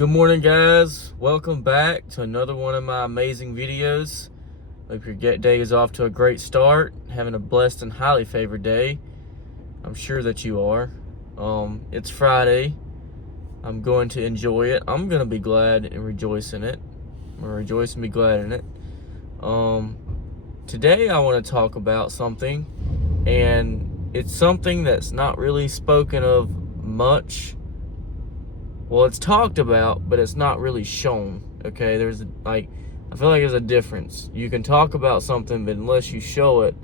Good morning, guys. Welcome back to another one of my amazing videos. Hope your day is off to a great start, having a blessed and highly favored day. I'm sure that you are. It's Friday. I'm going to enjoy it. I'm going to be glad and rejoice in it. I'm going to rejoice and be glad in it. Today I want to talk about something, and it's something that's not really spoken of much. Well, it's talked about, but it's not really shown, okay? I feel like there's a difference. You can talk about something, but unless you show it,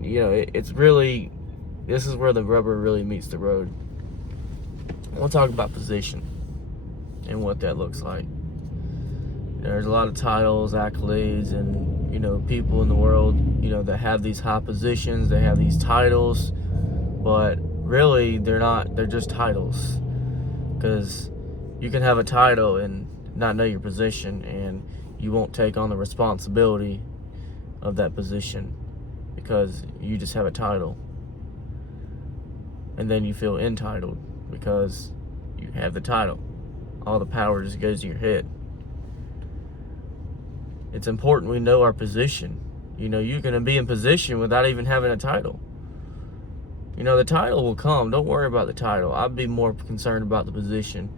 it's really, this is where the rubber really meets the road. I want to talk about position and what that looks like. There's a lot of titles, accolades, and, people in the world, that have these high positions, they have these titles, but really they're just titles. Because you can have a title and not know your position, and you won't take on the responsibility of that position because you just have a title. And then you feel entitled because you have the title. All the power just goes to your head. It's important we know our position. You're going to be in position without even having a title. The title will come. Don't worry about the title. I'd be more concerned about the position.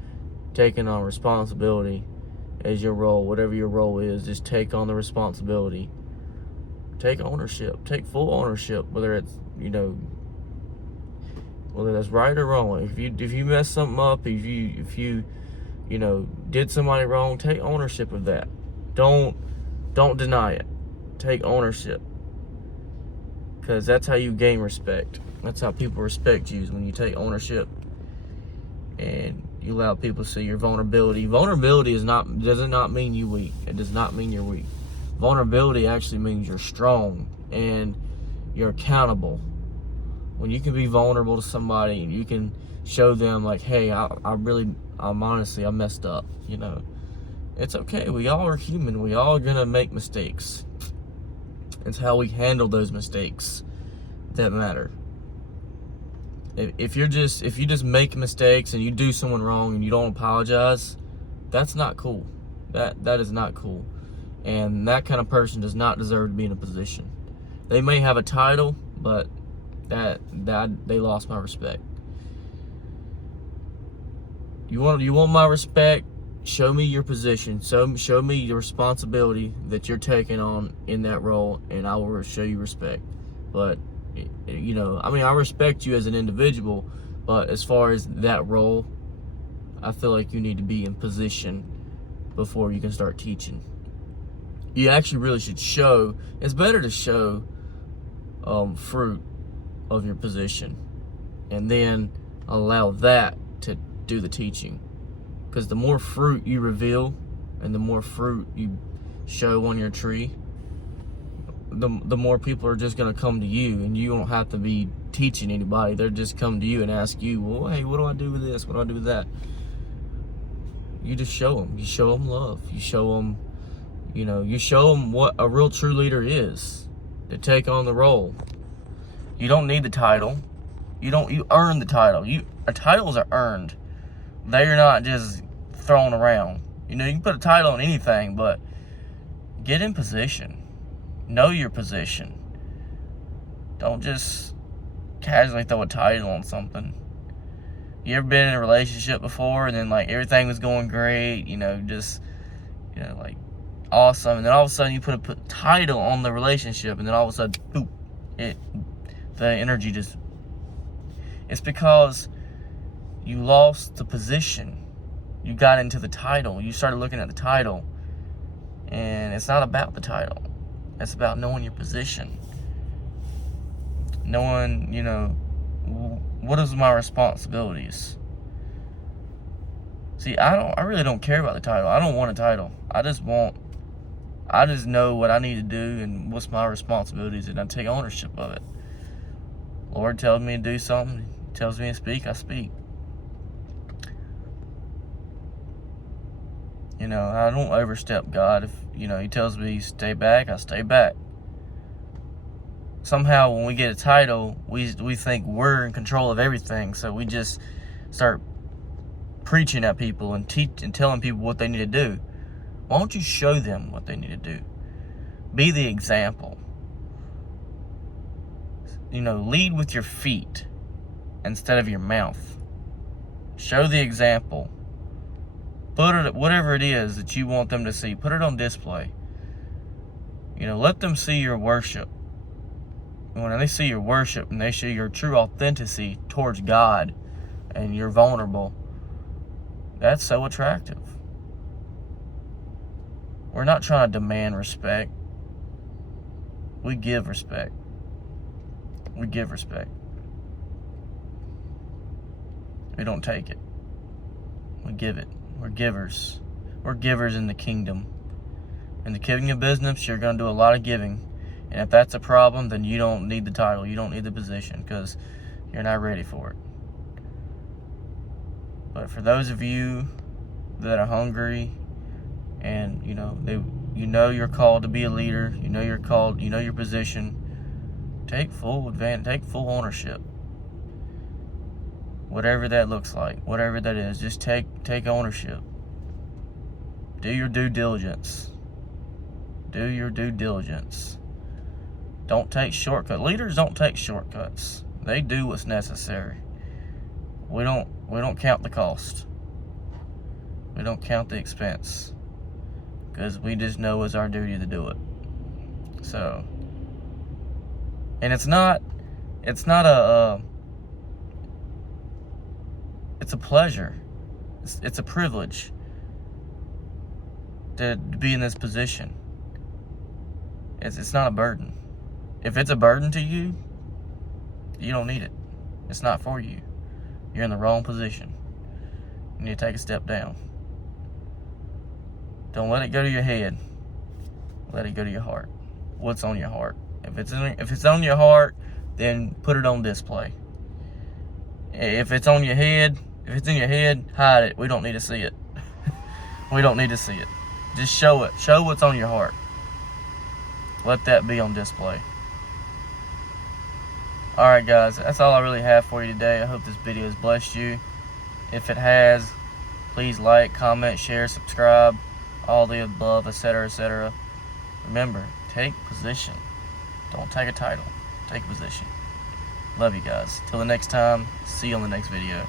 Taking on responsibility as your role, whatever your role is, just take on the responsibility. Take ownership. Take full ownership, whether it's, whether that's right or wrong. If you mess something up, if you did somebody wrong, take ownership of that. Don't deny it. Take ownership. Because that's how you gain respect. That's how people respect you, is when you take ownership and you allow people to see your vulnerability. Vulnerability does not mean you weak. It does not mean you're weak. Vulnerability actually means you're strong and you're accountable. When you can be vulnerable to somebody and you can show them like, hey, I'm honestly, I messed up. It's okay. We all are human. We all are gonna make mistakes. It's how we handle those mistakes that matter. If you just make mistakes and you do someone wrong and you don't apologize, that's not cool. That is not cool. And that kind of person does not deserve to be in a position. They may have a title, but that they lost my respect. You want my respect? Show me your position. Show me the responsibility that you're taking on in that role, and I will show you respect. But I respect you as an individual, but as far as that role, I feel like you need to be in position before you can start teaching. You actually really should show. It's better to show fruit of your position, and then allow that to do the teaching. Because the more fruit you reveal and the more fruit you show on your tree, the more people are just going to come to you, and you don't have to be teaching anybody. They're just come to you and ask you, well, hey, what do I do with this? What do I do with that? You just show them. You show them love. You show them, you show them what a real true leader is, to take on the role. You don't need the title. You earn the title. Titles are earned. They're not just thrown around. You can put a title on anything, but get in position. Know your position. Don't just casually throw a title on something. You ever been in a relationship before and then everything was going great, like awesome, and then all of a sudden you put a title on the relationship, and then all of a sudden, boop, the energy just, it's because you lost the position. You got into the title. You started looking at the title, and it's not about the title. It's about knowing your position. Knowing, what is my responsibilities. See, I really don't care about the title. I don't want a title. I just know what I need to do and what's my responsibilities, and I take ownership of it. Lord tells me to do something, He tells me to speak, I speak. I don't overstep God. If, He tells me stay back, I stay back. Somehow when we get a title, we think we're in control of everything, so we just start preaching at people and telling people what they need to do. Why don't you show them what they need to do? Be the example. Lead with your feet instead of your mouth. Show the example. Whatever it is that you want them to see, put it on display. Let them see your worship. When they see your worship and they see your true authenticity towards God and you're vulnerable, that's so attractive. We're not trying to demand respect. We give respect. We give respect. We don't take it. We give it. We're givers. We're givers in the kingdom. In the kingdom business, you're going to do a lot of giving. And if that's a problem, then you don't need the title. You don't need the position because you're not ready for it. But for those of you that are hungry and, you're called to be a leader, you're called, your position, take full advantage, take full ownership. Whatever that looks like, whatever that is, just take ownership. Do your due diligence. Do your due diligence. Don't take shortcuts. Leaders don't take shortcuts. They do what's necessary. We don't count the cost. We don't count the expense. Because we just know it's our duty to do it. So, and it's a pleasure. It's a privilege to be in this position. It's not a burden. If it's a burden to you, you don't need it. It's not for you. You're in the wrong position. You need to take a step down. Don't let it go to your head. Let it go to your heart. What's on your heart? If it's on your heart, then put it on display. If it's on your head, if it's in your head, hide it. We don't need to see it. We don't need to see it. Just show it. Show what's on your heart. Let that be on display. Alright guys, that's all I really have for you today. I hope this video has blessed you. If it has, please like, comment, share, subscribe, all the above, etc., etc. Remember, take position. Don't take a title. Take a position. Love you guys. Till the next time, see you on the next video.